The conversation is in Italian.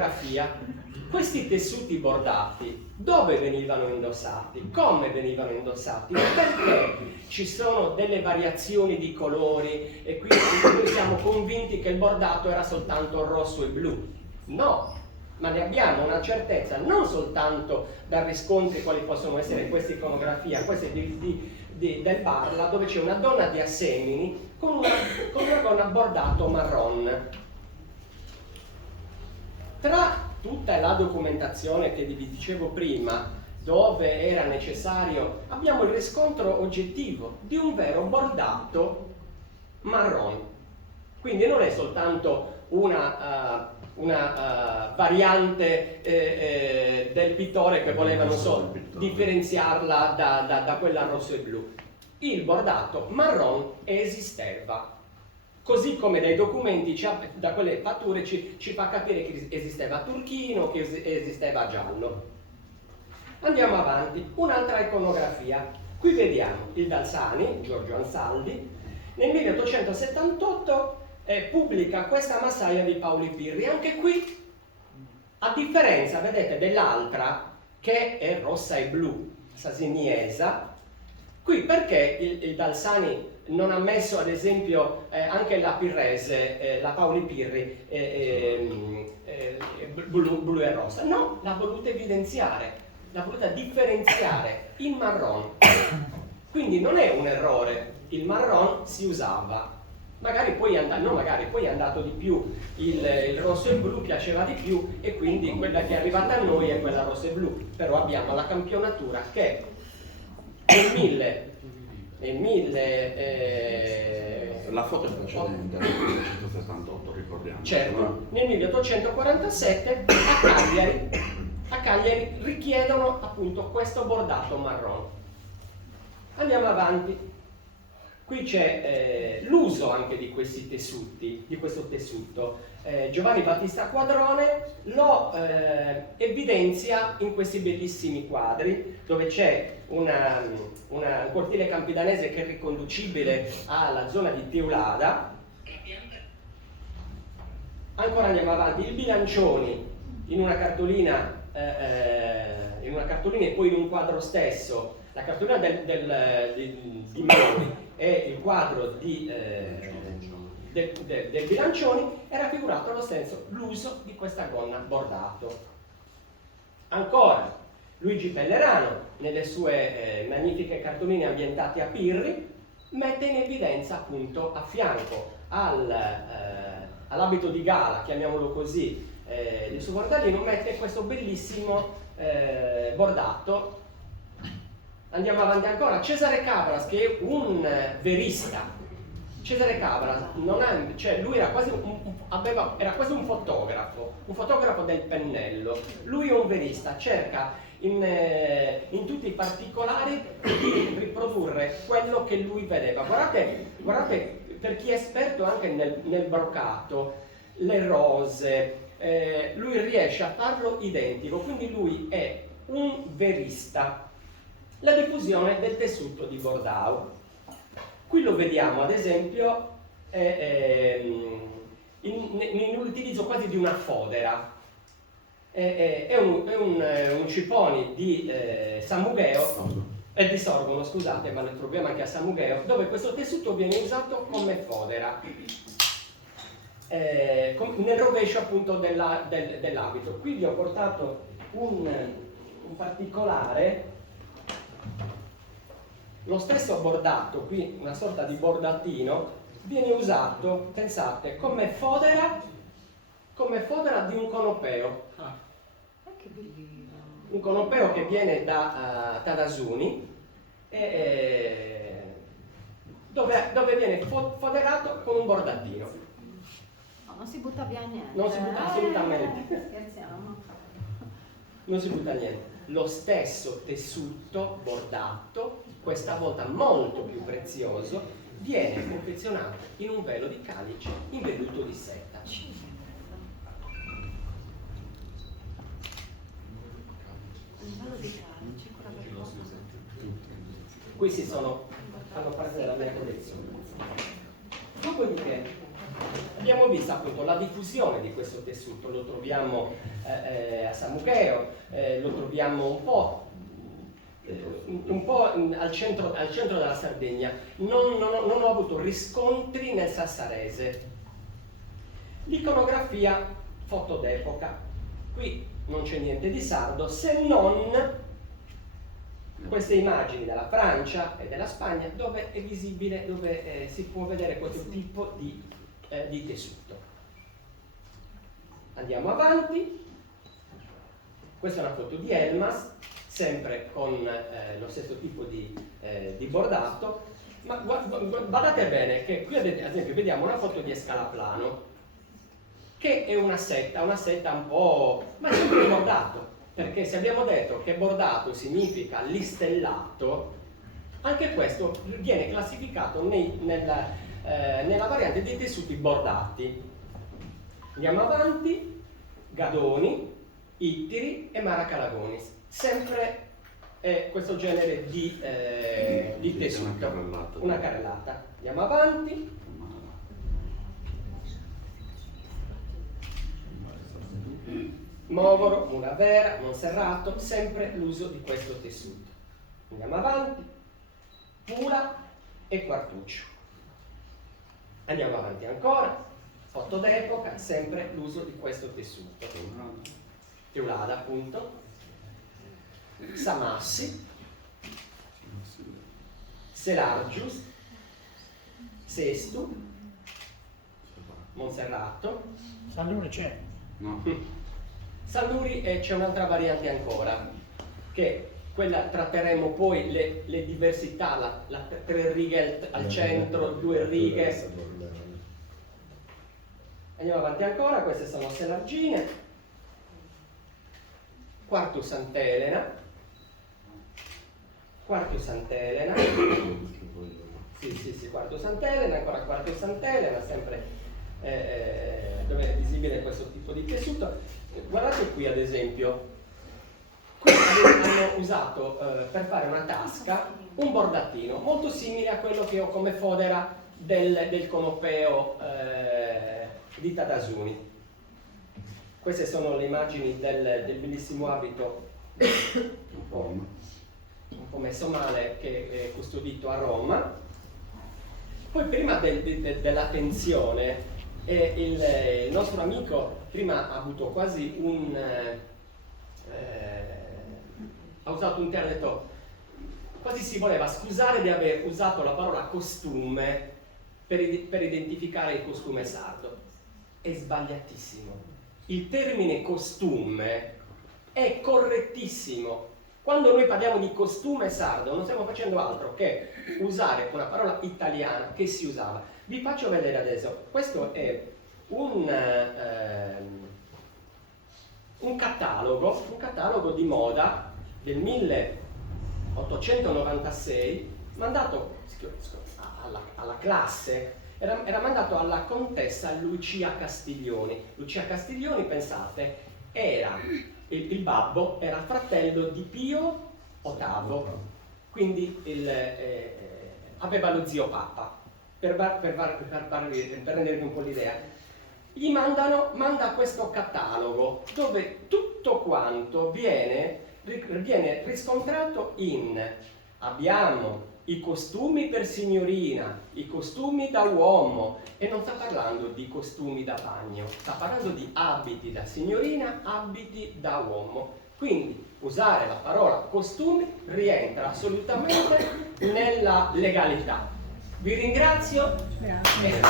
iconografia. Questi tessuti bordati dove venivano indossati? Come venivano indossati? Perché ci sono delle variazioni di colori e quindi noi siamo convinti che il bordato era soltanto rosso e blu? No, ma ne abbiamo una certezza non soltanto da riscontri quali possono essere queste iconografie, queste del Barla, dove c'è una donna di Assemini con una gonna bordato marron. Tra tutta la documentazione che vi dicevo prima, dove era necessario, abbiamo il riscontro oggettivo di un vero bordato marron. Quindi non è soltanto una variante del pittore che voleva, non so, differenziarla da quella rosso e blu. Il bordato marron esisteva. Così come dai documenti, da quelle fatture ci fa capire che esisteva turchino, che esisteva giallo. Andiamo avanti, un'altra iconografia. Qui vediamo il Dalsani, Giorgio Ansaldi, nel 1878 pubblica questa massaia di Paoli Pirri. Anche qui, a differenza, vedete, dell'altra, che è rossa e blu, sasiniesa, qui perché il Dalsani non ha messo ad esempio anche la Pirrese, la Paoli Pirri blu e rosa? No, l'ha voluta evidenziare, l'ha voluta differenziare in marron. Quindi non è un errore, il marron si usava. Magari poi è andato di più, il rosso e blu piaceva di più e quindi quella che è arrivata a noi è quella rosso e blu. Però abbiamo la campionatura che la foto è precedente, nel 1978, ricordiamo. Certo, nel 1847 a Cagliari richiedono appunto questo bordato marron. Andiamo avanti. Qui c'è l'uso anche di questi tessuti, di questo tessuto. Giovanni Battista Quadrone lo evidenzia in questi bellissimi quadri, dove c'è un cortile campidanese che è riconducibile alla zona di Teulada. Ancora andiamo avanti, il Bilancioni in una cartolina e poi in un quadro stesso. La cartolina di Meloni e il quadro del Bilancioni è raffigurato lo stesso l'uso di questa gonna bordato. Ancora Luigi Pellerano nelle sue magnifiche cartoline ambientate a Pirri mette in evidenza appunto a fianco all'abito di gala, chiamiamolo così, del suo bordalino, mette questo bellissimo bordato. Andiamo avanti ancora, Cesare Cabras, che è un verista. Cesare Cabras lui era quasi un fotografo del pennello. Lui è un verista, cerca in tutti i particolari di riprodurre quello che lui vedeva. Guardate, per chi è esperto anche nel brocato, le rose, lui riesce a farlo identico, quindi lui è un verista. La diffusione del tessuto di Bordau. Qui lo vediamo ad esempio nell'utilizzo quasi di una fodera. È un ciponi di Samugheo, di Sorgono, scusate, ma lo troviamo anche a Samugheo, dove questo tessuto viene usato come fodera. Nel rovescio appunto dell'abito. Qui vi ho portato un particolare. Lo stesso bordato, qui una sorta di bordatino, viene usato, pensate, come fodera di un conopeo. Che bellino! Un conopeo che viene da Tadasuni, dove viene foderato con un bordatino. No, non si butta via niente. Non si butta assolutamente. Scherziamo. Non si butta niente. Lo stesso tessuto bordato, questa volta molto più prezioso, viene confezionato in un velo di calice in velluto di seta. Questi fanno parte della mia collezione. Dopodiché Abbiamo visto appunto la diffusione di questo tessuto, lo troviamo a San Mugheo, lo troviamo un po' al centro della Sardegna. Non ho avuto riscontri nel Sassarese. L'iconografia foto d'epoca, qui non c'è niente di sardo se non queste immagini della Francia e della Spagna dove è visibile, dove si può vedere questo tipo di tessuto. Andiamo avanti. Questa è una foto di Elmas, sempre con lo stesso tipo di bordato, ma guardate bene che qui ad esempio vediamo una foto di Escalaplano che è una setta un po', ma è sempre bordato, perché se abbiamo detto che bordato significa listellato, anche questo viene classificato nella variante dei tessuti bordati. Andiamo avanti. Gadoni, Ittiri e Maracalagonis, sempre questo genere di tessuto, una carrellata. Andiamo avanti. Movoro, Muravera, Monserrato, sempre l'uso di questo tessuto. Andiamo avanti. Pula e Quartuccio. Andiamo avanti ancora. Foto d'epoca, sempre l'uso di questo tessuto. Teulada, appunto. Samassi, Selargius, Sestu, Monserrato. Salluri c'è? No. Salluri, e c'è un'altra variante ancora, che quella tratteremo poi le diversità, la 3 righe al centro, 2 righe. Andiamo avanti ancora, queste sono Selargine, Quartu Sant'Elena, Quartu Sant'Elena, sì, Quartu Sant'Elena, ancora Quartu Sant'Elena, sempre dove è visibile questo tipo di tessuto. Guardate qui ad esempio, qui hanno usato per fare una tasca un bordatino molto simile a quello che ho come fodera del conopeo di Tadasuni. Queste sono le immagini del bellissimo abito un po' messo male che è custodito a Roma. Poi prima della tensione il nostro amico prima ha avuto quasi ha usato un termine, quasi si voleva scusare di aver usato la parola costume per identificare il costume sardo. È sbagliatissimo. Il termine costume è correttissimo. Quando noi parliamo di costume sardo non stiamo facendo altro che usare una parola italiana che si usava. Vi faccio vedere adesso. Questo è un catalogo di moda del 1896 mandato alla classe. Era mandato alla contessa Lucia Castiglioni. Lucia Castiglioni, pensate, era il babbo, era fratello di Pio VIII, quindi aveva lo zio Papa, per rendervi un po' l'idea. Gli manda questo catalogo dove tutto quanto viene riscontrato abbiamo i costumi per signorina, i costumi da uomo, e non sta parlando di costumi da bagno, sta parlando di abiti da signorina, abiti da uomo. Quindi usare la parola costumi rientra assolutamente nella legalità. Vi ringrazio. Grazie.